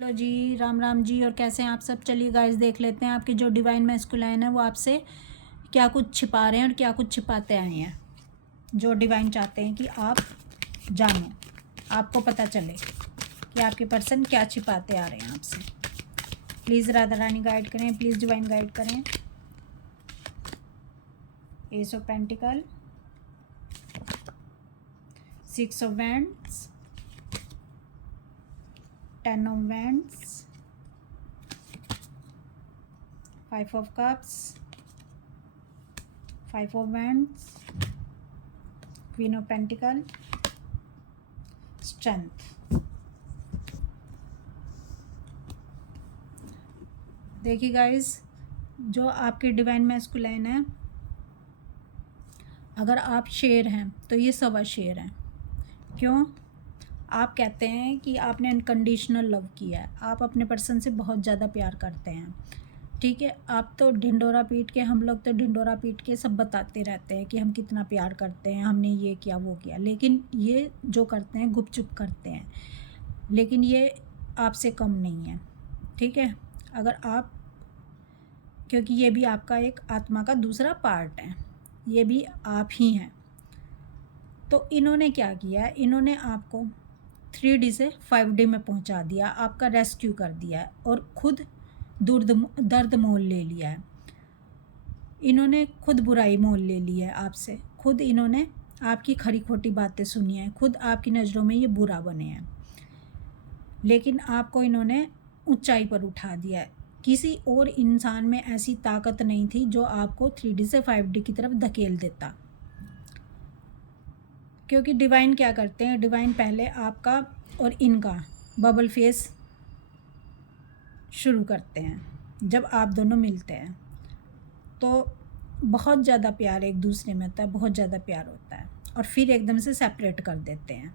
Hello जी, राम राम जी। और कैसे हैं आप सब? चलिए गाइस, देख लेते हैं आपके जो डिवाइन मैस्कुलाइन है वो आपसे क्या कुछ छिपा रहे हैं और क्या कुछ छिपाते आए हैं। जो डिवाइन चाहते हैं कि आप जानो, आपको पता चले कि आपके पर्सन क्या छिपाते आ रहे हैं आपसे। प्लीज़ राधा रानी गाइड करें, प्लीज़ डिवाइन गाइड करें। S of pentacle, 6 of wands, 10 of wands, 5 of cups, 5 of wands, queen of pentacle, strength. देखिए गाइस, जो आपके डिवाइन मैस्कुलाइन है, अगर आप शेर हैं तो ये सवा शेर हैं। क्यों? आप कहते हैं कि आपने अनकंडीशनल लव किया है, आप अपने पर्सन से बहुत ज़्यादा प्यार करते हैं। ठीक है, आप तो ढिंडोरा पीट के, हम लोग तो ढिंडोरा पीट के सब बताते रहते हैं कि हम कितना प्यार करते हैं, हमने ये किया वो किया, लेकिन ये जो करते हैं गुपचुप करते हैं। लेकिन ये आपसे कम नहीं है। ठीक है, अगर आप, क्योंकि ये भी आपका एक आत्मा का दूसरा पार्ट है, ये भी आप ही हैं। तो इन्होंने क्या किया है, इन्होंने आपको 3D से 5D में पहुंचा दिया, आपका रेस्क्यू कर दिया है और खुद दर्द मोल ले लिया है। इन्होंने खुद बुराई मोल ले ली है आपसे, खुद इन्होंने आपकी खरी खोटी बातें सुनी हैं, खुद आपकी नज़रों में ये बुरा बने हैं। लेकिन आपको इन्होंने ऊंचाई पर उठा दिया है। किसी और इंसान में ऐसी ताकत नहीं थी जो आपको 3D से 5D की तरफ धकेल देता। क्योंकि डिवाइन क्या करते हैं, डिवाइन पहले आपका और इनका बबल फेस शुरू करते हैं। जब आप दोनों मिलते हैं तो बहुत ज़्यादा प्यार एक दूसरे में होता है, बहुत ज़्यादा प्यार होता है, और फिर एकदम से सेपरेट कर देते हैं।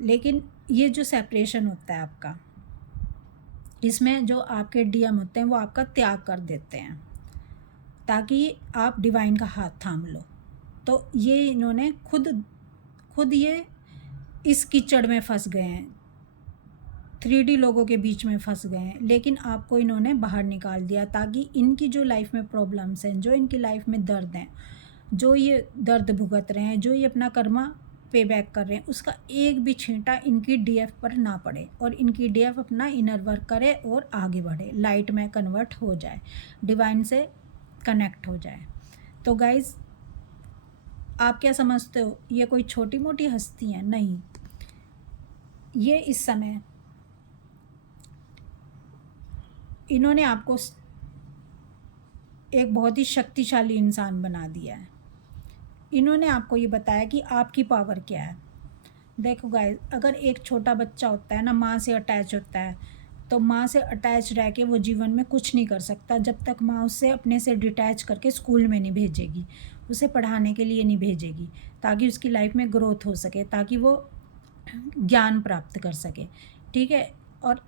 लेकिन ये जो सेपरेशन होता है आपका, इसमें जो आपके डीएम होते हैं वो आपका त्याग कर देते हैं ताकि आप डिवाइन का हाथ थाम लो। तो ये इन्होंने खुद ये इस कीचड़ में फंस गए हैं, 3D लोगों के बीच में फंस गए हैं, लेकिन आपको इन्होंने बाहर निकाल दिया ताकि इनकी जो लाइफ में प्रॉब्लम्स हैं, जो इनकी लाइफ में दर्द हैं, जो ये दर्द भुगत रहे हैं, जो ये अपना कर्मा पे बैक कर रहे हैं, उसका एक भी छींटा इनकी डीएफ पर ना पड़े और इनकी डीएफ अपना इनर वर्क करे और आगे बढ़े, लाइट में कन्वर्ट हो जाए, डिवाइन से कनेक्ट हो जाए। तो गाइज़, आप क्या समझते हो ये कोई छोटी मोटी हस्ती है? नहीं, ये इस समय इन्होंने आपको एक बहुत ही शक्तिशाली इंसान बना दिया है। इन्होंने आपको ये बताया कि आपकी पावर क्या है। देखो गाइस, अगर एक छोटा बच्चा होता है ना, माँ से अटैच होता है, तो माँ से अटैच रह के वो जीवन में कुछ नहीं कर सकता जब तक माँ उससे अपने से डिटैच करके स्कूल में नहीं भेजेगी, उसे पढ़ाने के लिए नहीं भेजेगी, ताकि उसकी लाइफ में ग्रोथ हो सके, ताकि वो ज्ञान प्राप्त कर सके। ठीक है, और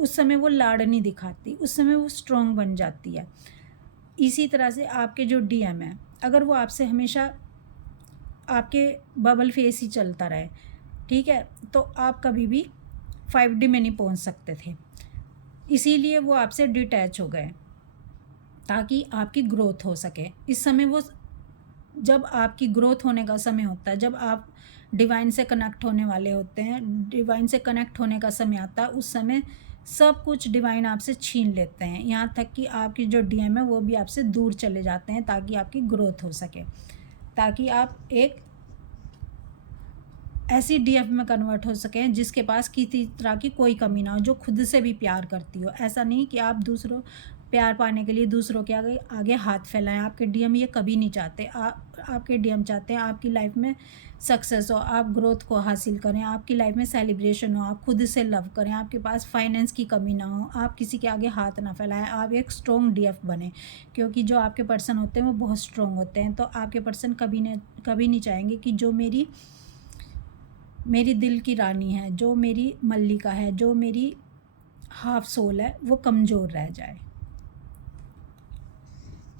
उस समय वो लाड़ नहीं दिखाती, उस समय वो स्ट्रॉन्ग बन जाती है। इसी तरह से आपके जो डीएम है, अगर वो आपसे हमेशा आपके बबल फेस ही चलता रहे, ठीक है, तो आप कभी भी 5D में नहीं पहुंच सकते थे। इसीलिए वो आपसे डिटैच हो गए ताकि आपकी ग्रोथ हो सके। इस समय वो, जब आपकी ग्रोथ होने का समय होता है, जब आप डिवाइन से कनेक्ट होने वाले होते हैं, डिवाइन से कनेक्ट होने का समय आता है, उस समय सब कुछ डिवाइन आपसे छीन लेते हैं, यहाँ तक कि आपकी जो डीएम है वो भी आपसे दूर चले जाते हैं ताकि आपकी ग्रोथ हो सके, ताकि आप एक ऐसी डीएफ में कन्वर्ट हो सकें जिसके पास किसी तरह की कोई कमी ना हो, जो खुद से भी प्यार करती हो। ऐसा नहीं कि आप दूसरों प्यार पाने के लिए दूसरों के आगे हाथ फैलाएं। आपके डीएम ये कभी नहीं चाहते। आपके डीएम चाहते हैं आपकी लाइफ में सक्सेस हो, आप ग्रोथ को हासिल करें, आपकी लाइफ में सेलिब्रेशन हो, आप खुद से लव करें, आपके पास फाइनेंस की कमी ना हो, आप किसी के आगे हाथ ना फैलाएं, आप एक स्ट्रॉन्ग डीएफ बने। क्योंकि जो आपके पर्सन होते हैं वो बहुत स्ट्रॉन्ग होते हैं। तो आपके पर्सन कभी नहीं चाहेंगे कि जो मेरी दिल की रानी है, जो मेरी मल्लिका है, जो मेरी हाफ सोल है, वो कमज़ोर रह जाए।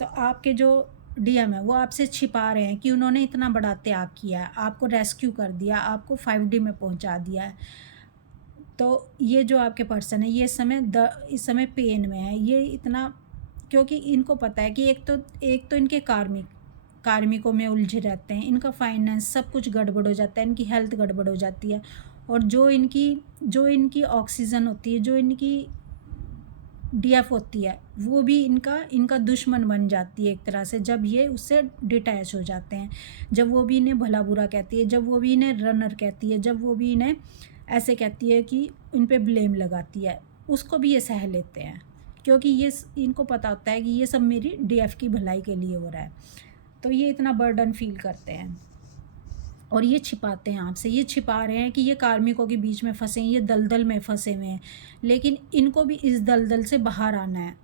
तो आपके जो डीएम है वो आपसे छिपा रहे हैं कि उन्होंने इतना बड़ा त्याग किया है, आपको रेस्क्यू कर दिया, आपको 5D में पहुंचा दिया है। तो ये जो आपके पर्सन है ये इस समय पेन में है। ये इतना, क्योंकि इनको पता है कि एक तो इनके कार्मिकों में उलझे रहते हैं, इनका फाइनेंस सब कुछ गड़बड़ हो जाता है, इनकी हेल्थ गड़बड़ हो जाती है, और जो इनकी ऑक्सीजन होती है, जो इनकी डीएफ होती है, वो भी इनका दुश्मन बन जाती है एक तरह से, जब ये उससे डिटैच हो जाते हैं। जब वो भी इन्हें भला बुरा कहती है, जब वो भी इन्हें रनर कहती है, जब वो भी इन्हें ऐसे कहती है कि इन पे ब्लेम लगाती है, उसको भी ये सह लेते हैं, क्योंकि ये इनको पता होता है कि ये सब मेरी डीएफ की भलाई के लिए हो रहा है। तो ये इतना बर्डन फील करते हैं और ये छिपाते हैं आपसे। ये छिपा रहे हैं कि ये कार्मिकों के बीच में फंसे हैं, ये दलदल में फंसे हुए हैं, लेकिन इनको भी इस दलदल से बाहर आना है।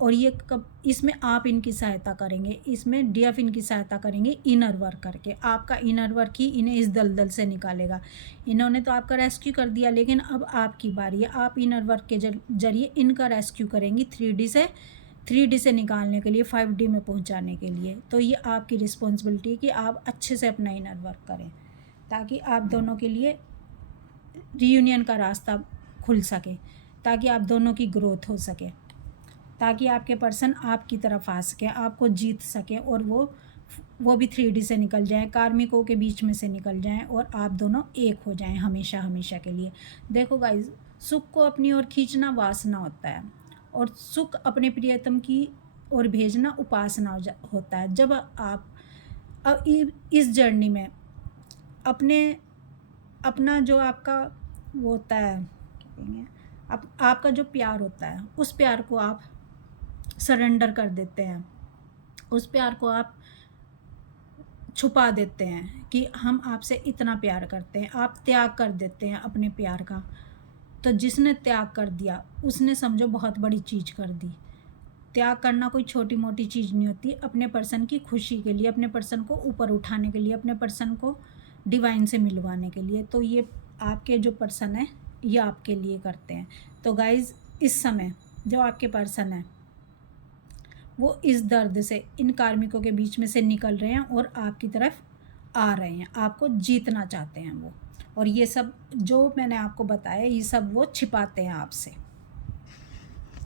और ये कब इसमें आप इनकी सहायता करेंगे, इसमें डीएफ इनकी सहायता करेंगे इनर वर्क करके। आपका इनर वर्क ही इन्हें इस दलदल से निकालेगा। इन्होंने तो आपका रेस्क्यू कर दिया, लेकिन अब आपकी बारी है। आप इनर वर्क के जरिए इनका रेस्क्यू करेंगी 3D से निकालने के लिए, 5D में पहुंचाने के लिए। तो ये आपकी रिस्पॉन्सिबिलिटी है कि आप अच्छे से अपना इनर वर्क करें, ताकि आप दोनों के लिए रीयूनियन का रास्ता खुल सके, ताकि आप दोनों की ग्रोथ हो सके, ताकि आपके पर्सन आपकी तरफ आ सके, आपको जीत सके, और वो भी 3D से निकल जाएं, कार्मिकों के बीच में से निकल जाएं, और आप दोनों एक हो जाएं हमेशा हमेशा के लिए। देखो गाइस, सुख को अपनी ओर खींचना वासना होता है, और सुख अपने प्रियतम की ओर भेजना उपासना होता है। जब आप अब इस जर्नी में अपना जो आपका वो होता है, आपका जो प्यार होता है, उस प्यार को आप सरेंडर कर देते हैं, उस प्यार को आप छुपा देते हैं कि हम आपसे इतना प्यार करते हैं। आप त्याग कर देते हैं अपने प्यार का। तो जिसने त्याग कर दिया उसने समझो बहुत बड़ी चीज़ कर दी। त्याग करना कोई छोटी मोटी चीज़ नहीं होती, अपने पर्सन की खुशी के लिए, अपने पर्सन को ऊपर उठाने के लिए, अपने पर्सन को डिवाइन से मिलवाने के लिए। तो ये आपके जो पर्सन है ये आपके लिए करते हैं। तो गाइज़, इस समय जो आपके पर्सन है वो इस दर्द से, इन कार्मिकों के बीच में से निकल रहे हैं और आपकी तरफ आ रहे हैं, आपको जीतना चाहते हैं वो। और ये सब जो मैंने आपको बताया, ये सब वो छिपाते हैं आपसे।